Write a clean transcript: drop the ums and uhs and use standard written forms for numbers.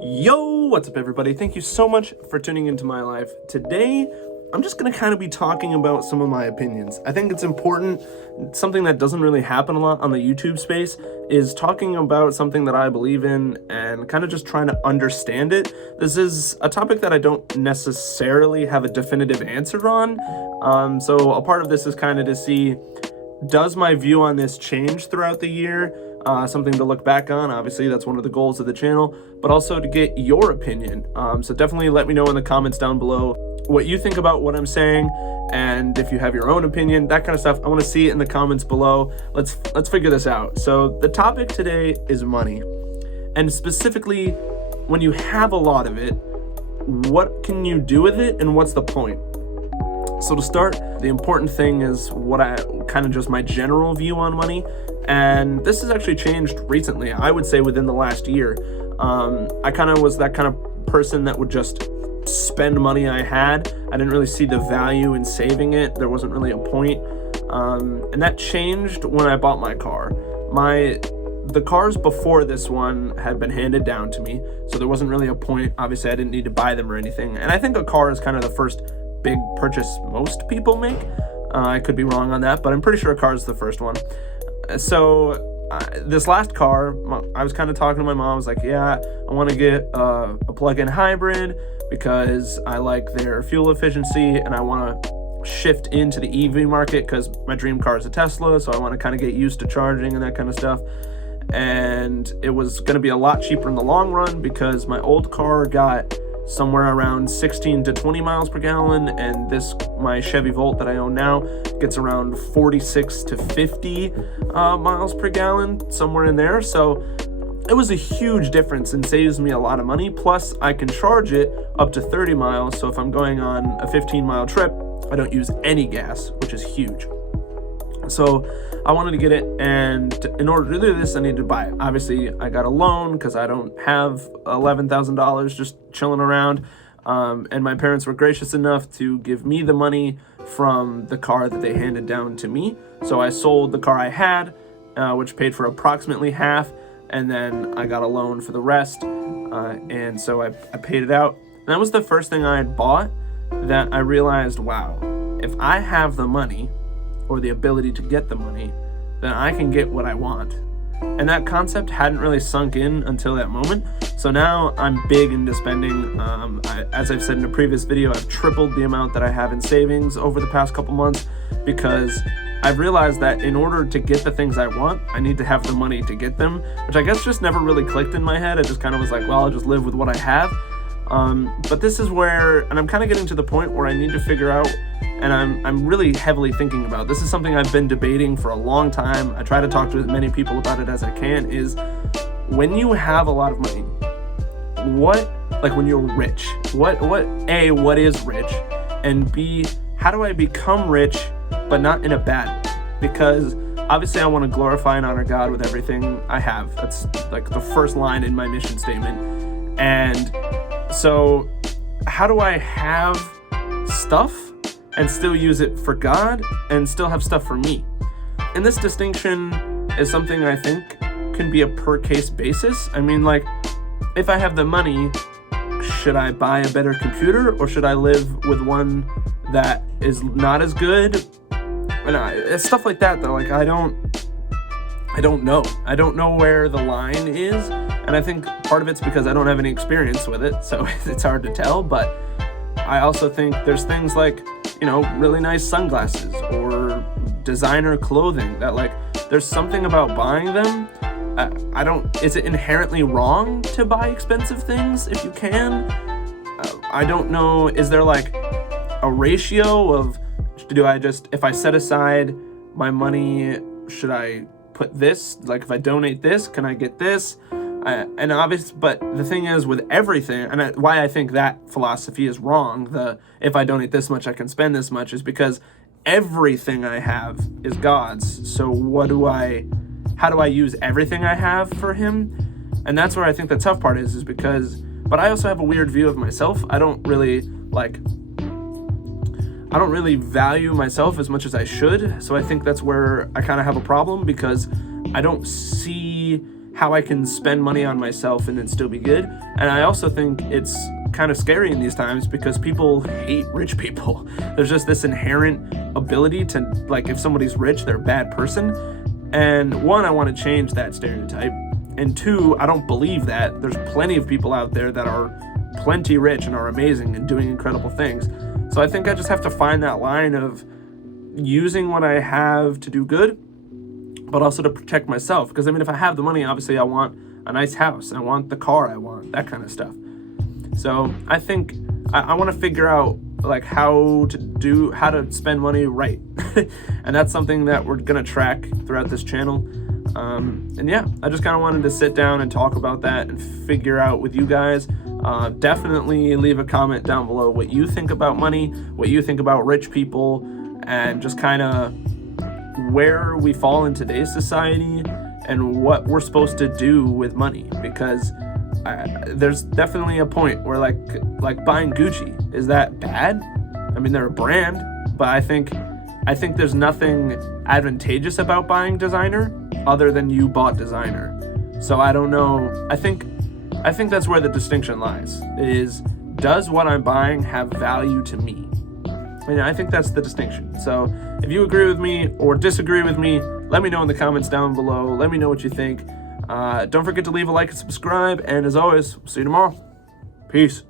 Yo, what's up everybody? Thank you so much for tuning into my life. Today, I'm just going to kind of be talking about some of my opinions. I think it's important, something that doesn't really happen a lot on the YouTube space, is talking about something that I believe in and kind of just trying to understand it. This is a topic that I don't necessarily have a definitive answer on. So a part of this is kind of to see, does my view on this change throughout the year? Something to look back on. Obviously, that's one of the goals of the channel, but also to get your opinion. So definitely let me know in the comments down below what you think about what I'm saying, and if you have your own opinion, that kind of stuff. I want to see it in the comments below. Let's figure this out. So the topic today is money, and specifically, when you have a lot of it, what can you do with it, and what's the point? So to start, the important thing is what I kind of just my general view on money. And this has actually changed recently. I would say within the last year. I kind of was that kind of person that would just spend money I had. I didn't really see the value in saving it. There wasn't really a point. And that changed when I bought my car. The cars before this one had been handed down to me, so there wasn't really a point. Obviously, I didn't need to buy them or anything. And I think a car is kind of the first big purchase most people make. I could be wrong on that, but I'm pretty sure a car is the first one. So this last car, I was kind of talking to my mom. I was like, yeah, I want to get a plug-in hybrid because I like their fuel efficiency, and I want to shift into the EV market because my dream car is a Tesla, so I want to kind of get used to charging and that kind of stuff. And it was going to be a lot cheaper in the long run because my old car got somewhere around 16 to 20 miles per gallon, and my Chevy Volt that I own now gets around 46 to 50 miles per gallon, somewhere in there. So it was a huge difference and saves me a lot of money. Plus I can charge it up to 30 miles. So if I'm going on a 15-mile trip, I don't use any gas, which is huge. So I wanted to get it, and in order to do this, I needed to buy it. Obviously, I got a loan because I don't have $11,000 just chilling around, and my parents were gracious enough to give me the money from the car that they handed down to me. So I sold the car I had, which paid for approximately half, and then I got a loan for the rest, and so I paid it out. And that was the first thing I had bought that I realized, wow, if I have the money, or the ability to get the money, then I can get what I want. And that concept hadn't really sunk in until that moment. So now I'm big into spending. As I've said in a previous video, I've tripled the amount that I have in savings over the past couple months because I've realized that in order to get the things I want, I need to have the money to get them, which I guess just never really clicked in my head. I just kind of was like, well, I'll just live with what I have. But this is where, and I'm kind of getting to the point where I need to figure out, and I'm really heavily thinking about, this is something I've been debating for a long time. I try to talk to as many people about it as I can, is when you have a lot of money, when you're rich, what is rich? And B, how do I become rich, but not in a bad way? Because obviously I want to glorify and honor God with everything I have. That's like the first line in my mission statement. And so how do I have stuff and still use it for God and still have stuff for me? And this distinction is something I think can be a per case basis. I mean, like, if I have the money, should I buy a better computer, or should I live with one that is not as good? And it's stuff like that like I don't know. I don't know where the line is. And I think part of it's because I don't have any experience with it, so it's hard to tell. But I also think there's things like, really nice sunglasses or designer clothing that, like, there's something about buying them. Is it inherently wrong to buy expensive things if you can? I don't know. Is there like a ratio of, if I set aside my money, should I put this, like if I donate this, can I get this? And obvious, but the thing is with everything, and why I think that philosophy is wrong, if I donate this much, I can spend this much, is because everything I have is God's. So how do I use everything I have for Him? And that's where I think the tough part is because, but I also have a weird view of myself. I don't really value myself as much as I should. So I think that's where I kind of have a problem, because I don't see how I can spend money on myself and then still be good. And I also think it's kind of scary in these times because people hate rich people. There's just this inherent ability to, like, if somebody's rich, they're a bad person. And one, I want to change that stereotype. And two, I don't believe that. There's plenty of people out there that are plenty rich and are amazing and doing incredible things. So I think I just have to find that line of using what I have to do good, but also to protect myself. Because I mean, if I have the money, obviously I want a nice house. I want the car I want, that kind of stuff. So I think I want to figure out like how to spend money right. And that's something that we're going to track throughout this channel. And yeah, I just kind of wanted to sit down and talk about that and figure out with you guys. Definitely leave a comment down below what you think about money, what you think about rich people, and just kind of where we fall in today's society and what we're supposed to do with money. Because there's definitely a point where like buying Gucci, is that bad? I mean, they're a brand, but I think there's nothing advantageous about buying designer other than you bought designer. So I don't know. I think that's where the distinction lies, is does what I'm buying have value to me? And I think that's the distinction. So if you agree with me or disagree with me, let me know in the comments down below. Let me know what you think. Don't forget to leave a like and subscribe. And as always, see you tomorrow. Peace.